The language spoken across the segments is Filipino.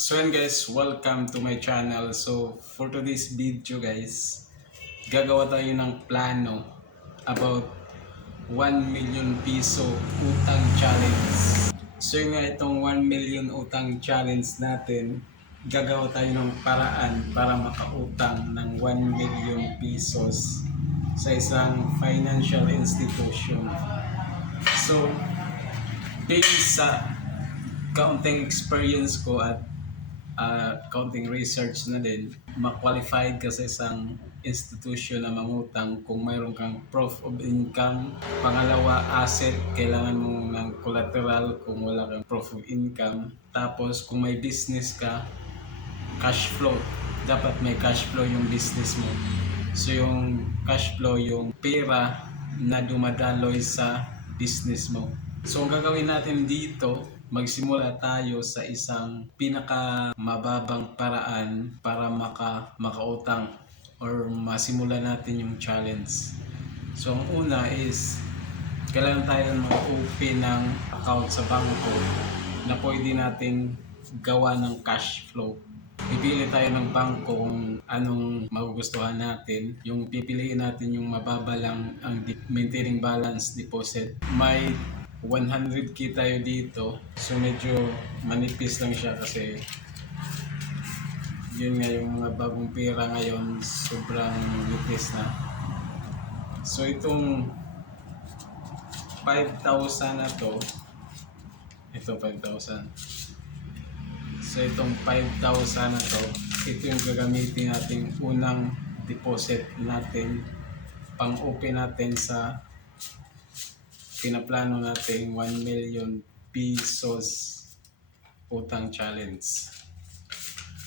So yun guys, welcome to my channel. So for today's video guys, gagawa tayo ng plano about 1 million piso utang challenge. So yun nga, itong 1 million utang challenge natin, gagawa tayo ng paraan para makautang ng 1 million pesos sa isang financial institution. So based sa kaunting experience ko at counting research na din, ma-qualified ka sa isang institution na mangutang kung mayroon kang proof of income. Pangalawa, asset, kailangan mo ng collateral kung wala kang proof of income. Tapos kung may business ka, cash flow. Dapat may cash flow yung business mo. So yung cash flow, yung pera na dumadaloy sa business mo. So ang gagawin natin dito, magsimula tayo sa isang pinaka mababang paraan para makautang or masimula natin yung challenge. So ang una is kailangan tayo mag-open ng account sa bangko na pwede natin gawa ng cash flow. Pipili tayo ng bangko kung anong magugustuhan natin. Yung pipiliin natin yung mababa lang ang maintaining balance deposit. May 100k tayo dito. So medyo manipis lang siya kasi yun nga yung mga bagong pera ngayon sobrang nipis na. So itong 5,000 na to, ito 5,000. So itong 5,000 na to, ito yung gagamitin natin unang deposit natin pang open natin sa pinaplano natin 1 million pesos utang challenge.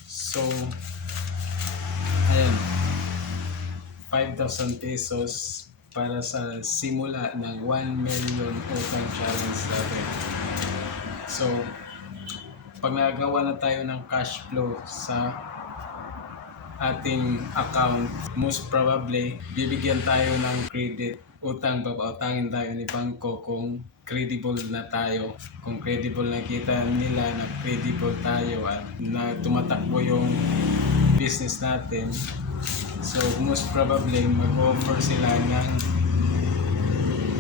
So ayan, 5,000 pesos para sa simula ng 1 million utang challenge natin. So pag nagawa na tayo ng cash flow sa ating account, most probably bibigyan tayo ng credit. Papautangin tayo ni bangko kung credible na tayo. Kung credible na kita nila na credible tayo at na tumatakbo yung business natin. So most probably mag-offer sila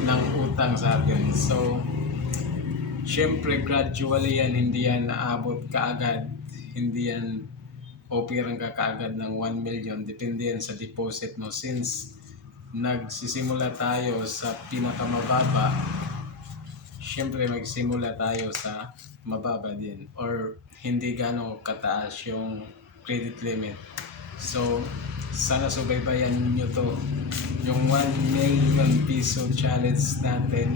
ng utang sa atin. So syempre gradually yan, hindi yan naabot kaagad. Hindi yan operang ka kaagad ng 1 million. Depende yan sa deposit mo. Since nagsisimula tayo sa pinakamababa, syempre magsimula tayo sa mababa din or hindi gano'ng kataas yung credit limit. So sana subaybayan nyo to, yung 1 million peso challenge natin,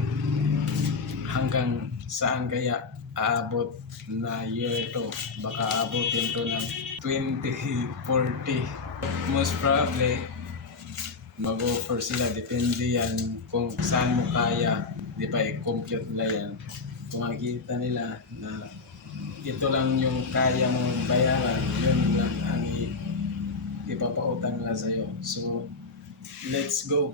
hanggang saan kaya aabot na year to. Baka aabotin to ng 2040. Most probably mag-offer sila, depende yan kung saan mo kaya, di ba, i-compute nila yan. Kung makikita nila na ito lang yung kaya mong bayaran, yun lang ang ipapautang nila sa'yo. So let's go.